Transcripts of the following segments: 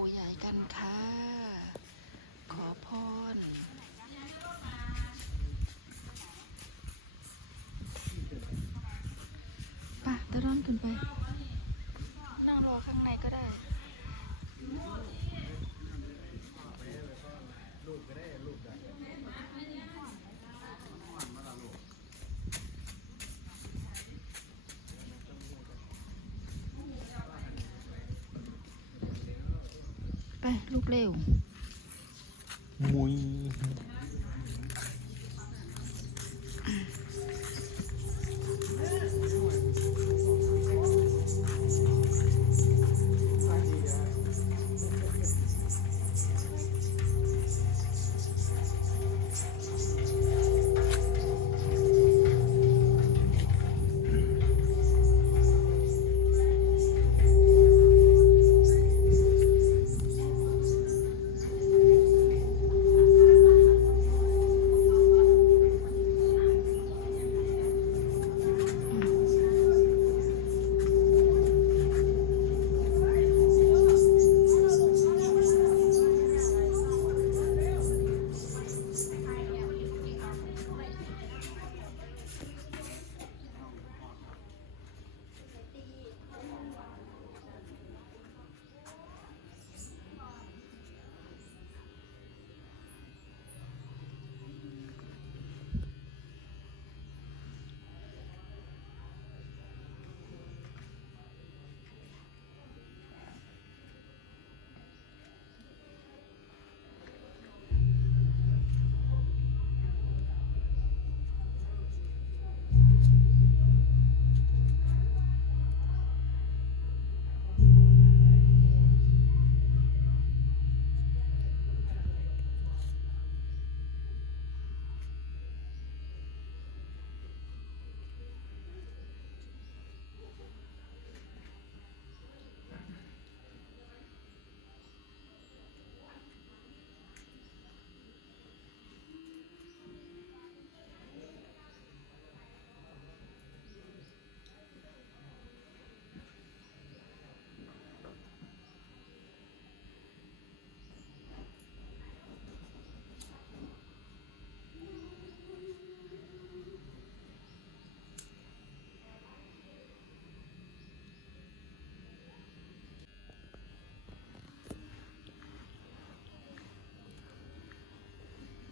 ปู่ใหญ่กันค่ะ ขอพรไป่ะตะร่อนขึ้นไป นั่งรอข้างในก็ได้ ไป ลูกเร็วมุย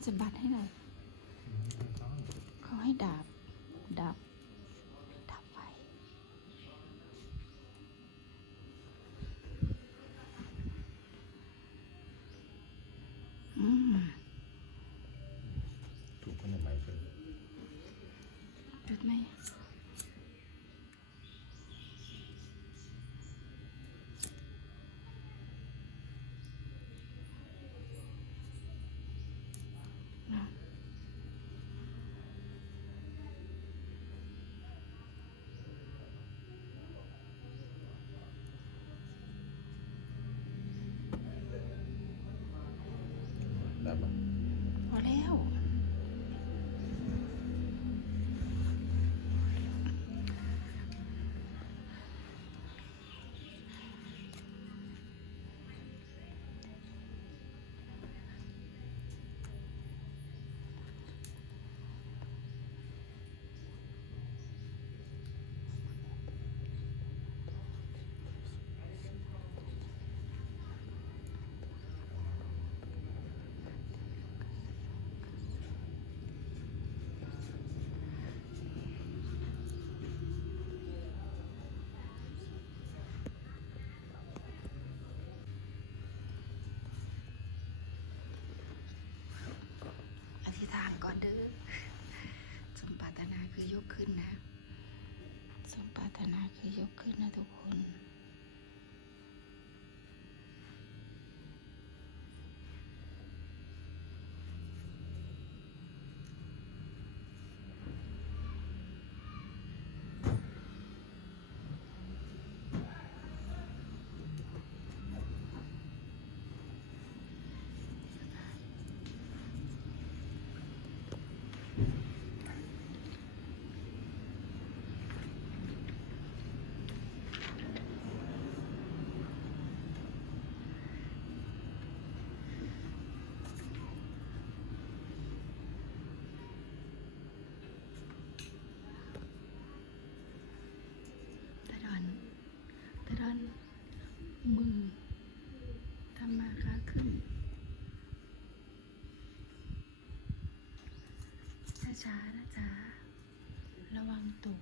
จะบัดให้หน่อยเขาให้ดาบ เด้อสมปรารถนาคือยกขึ้นนะ สมปรารถนาคือยกขึ้นนะทุกคน ช้าๆนะจ๊ะ ระวังตก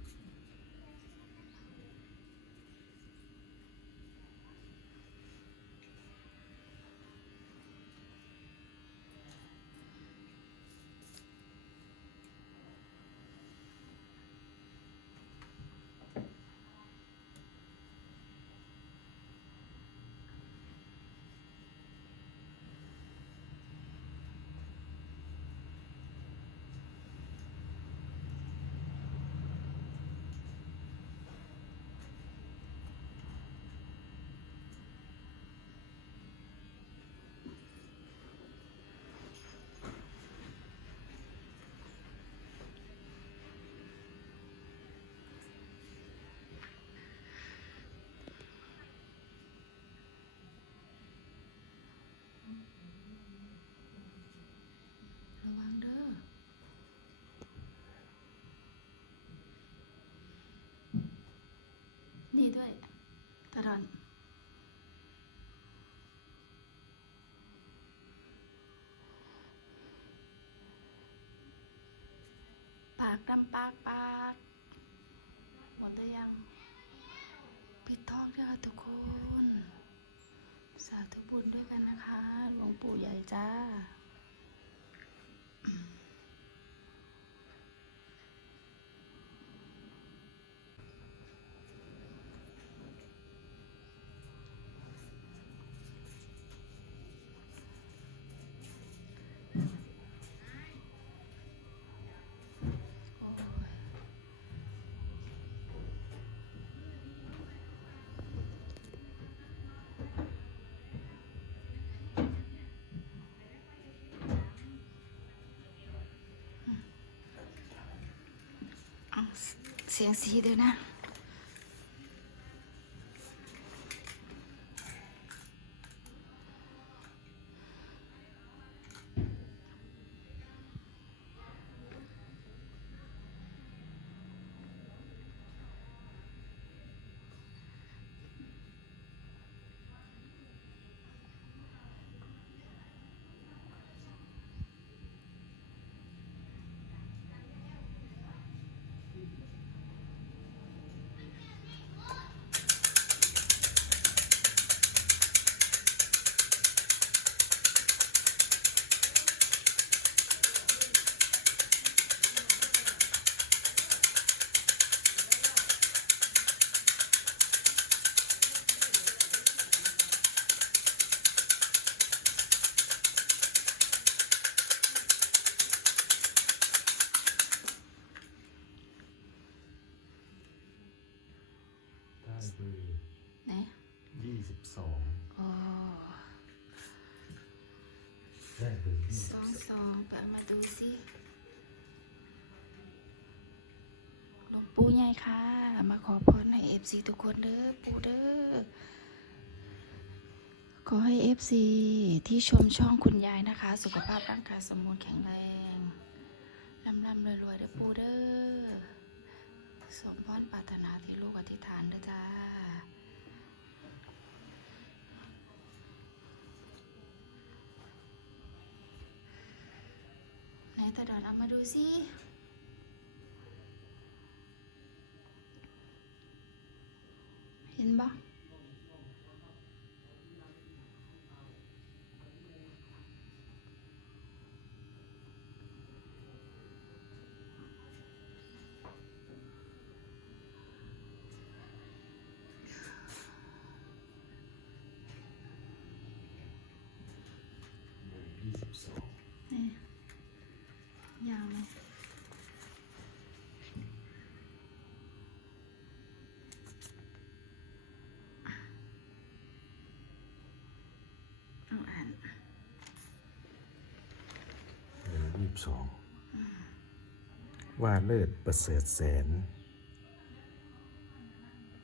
ระวังเด้อ นี่ด้วยตะรอน ปาก ดำปากปากหมดหรือยัง ปิดทองด้วยค่ะทุกคน สาธุบุญด้วยกันนะคะ หลวงปู่ใหญ่จ้า เสียงสีเดี๋ยวนะ ได้เบอร์ ไหน ยี่สิบสอง โอ้ ได้เบอร์ยี่ สองสองเปิดมาดูสิหลวง ปูใหญ่ค่ะ มาขอพรให้เอฟซีทุกคนเด้อปูเด้อขอให้เอฟซีที่ชมช่องคุณยายนะคะ สุขภาพร่างกายสมบูรณ์แข็งแรงร่ำร่ำรวยรวยเด้อปูเด้อสมพรปรารถนาที่ลูกอธิษฐานเด้อจ้าไหนตาดอนเอามาดูสิ 22 ว่าเลิศประเสริฐแสน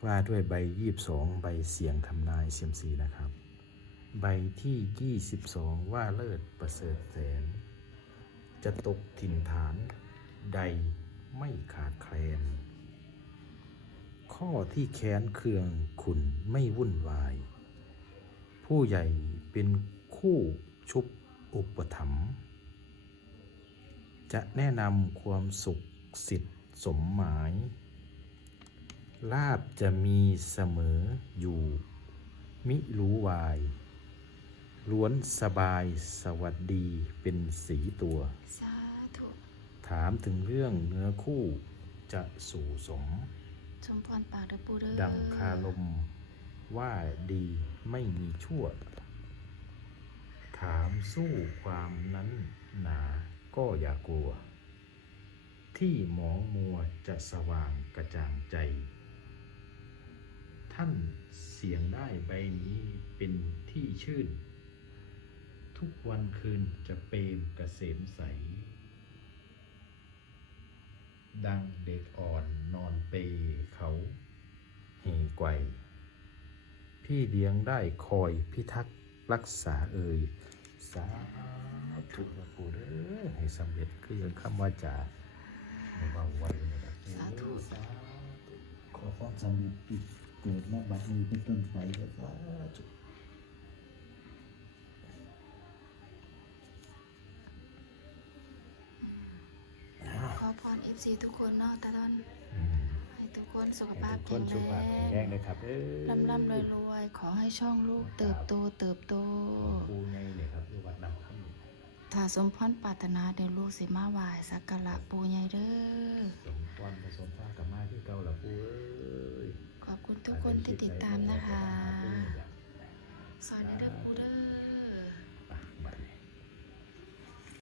ว่าด้วยใบ 22 ใบเสียงทำนายเซียมซีนะครับ ใบที่ 22 ว่าเลิศประเสริฐแสน จะตกถิ่นฐานใดไม่ขาดแคลน ข้อที่แค้นเคืองขุนไม่วุ่นวาย ผู้ใหญ่เป็นคู่ชุบอุปถัมภ์ จะแนะนำความสุขสิทธิ์สมหมาย ลาบจะมีเสมออยู่ มิรู้วาย ล้วนสบายสวัสดีเป็นสีตัว สาธุถามถึงเรื่องเนื้อคู่จะสู่สม สมพรปากเด้อปูเด้อดังคาลมว่าดีไม่มีชั่ว ถามสู้ความนั้นหนา ก็อย่ากลัว ที่หมองมัวจะสว่างกระจ่างใจ ท่านเสียงได้ใบนี้เป็นที่ชื่น ทุกวันคืนจะเปรมกเกษมใส ดังเด็กอ่อนนอนเปเขาเหไกวพี่เลี้ยงได้คอยพิทักษ์รักษาเอ่ยสาธุนะปูเด้อ สำเร็จคือยังคำว่าจาไม่ว่าไว้นะครับสาธุสาธุขอความสำเร็จอีกเกิดณบัดนี้เป็นต้นไปเถิดสาธุขอพร FC ทุกคนเนาะตาดอนให้ทุกคนสุขภาพทุกคแข็นงสุขภาพแข็งแรแรงงนะครับเอ้ยร่ำร่ำรวยรวยขอให้ช่องลูกเติบโตเติบโตหลวงปูไงเนี่ยครับที่วัดนำข้าม ถ้าสมพรปรารถนาเดี๋ยวลูกสิมาวายสักกะละปูใหญ่เด้อสมพรผสมผ้ากับมาที่เก่าละปูเอ้ยขอบคุณทุกคนที่ติดตามนะคะ สอนเด้อปูเด้อ